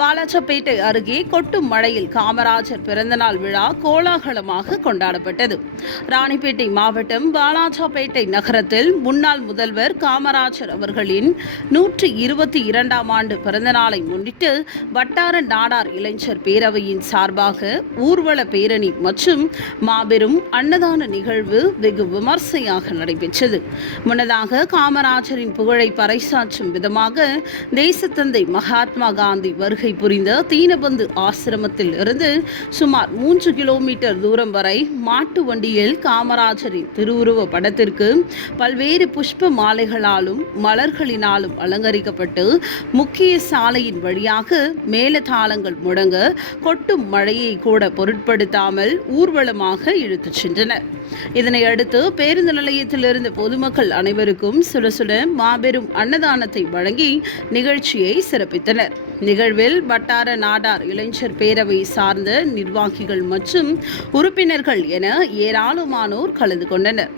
வாலாச்சப்பேட்டை அருகே கொட்டும் மழையில் காமராஜர் பிறந்தநாள் விழா கோலாகலமாக கொண்டாடப்பட்டது. ராணிப்பேட்டை மாவட்டம் வாலாச்சப்பேட்டை நகரத்தில் முன்னாள் முதல்வர் காமராஜர் அவர்களின் நூற்றி இருபத்தி இரண்டாம் ஆண்டு பிறந்தநாளை முன்னிட்டு வட்டார நாடார் இளைஞர் பேரவையின் சார்பாக ஊர்வல பேரணி மற்றும் மாபெரும் அன்னதான நிகழ்வு வெகு விமர்சையாக நடைபெற்றது. முன்னதாக காமராஜரின் புகழை பறைசாற்றும் விதமாக தேசத்தந்தை மகாத்மா காந்தி வருகை புரிந்த தீனபந்து ஆசிரமத்தில் இருந்து சுமார் மூன்று கிலோமீட்டர் தூரம் வரை மாட்டு வண்டியில் காமராஜரின் திருவுருவ படத்திற்கு பல்வேறு புஷ்ப மாலைகளாலும் மலர்களினாலும் அலங்கரிக்கப்பட்டு முக்கிய சாலையின் வழியாக மேலதாளங்கள் முடங்க கொட்டும் மழையை கூட பொருட்படுத்தாமல் ஊர்வலமாக இழுத்துச் சென்றனர் இதனையடுத்து பேருந்து நிலையத்திலிருந்து பொதுமக்கள் அனைவருக்கும் சுட சுட மாபெரும் அன்னதானத்தை வழங்கி நிகழ்ச்சியை சிறப்பித்தனர். நிகழ்வில் வட்டார நாடார் இளைஞர் பேரவை சார்ந்த நிர்வாகிகள் மற்றும் உறுப்பினர்கள் என ஏராளமானோர் கலந்து கொண்டனர்.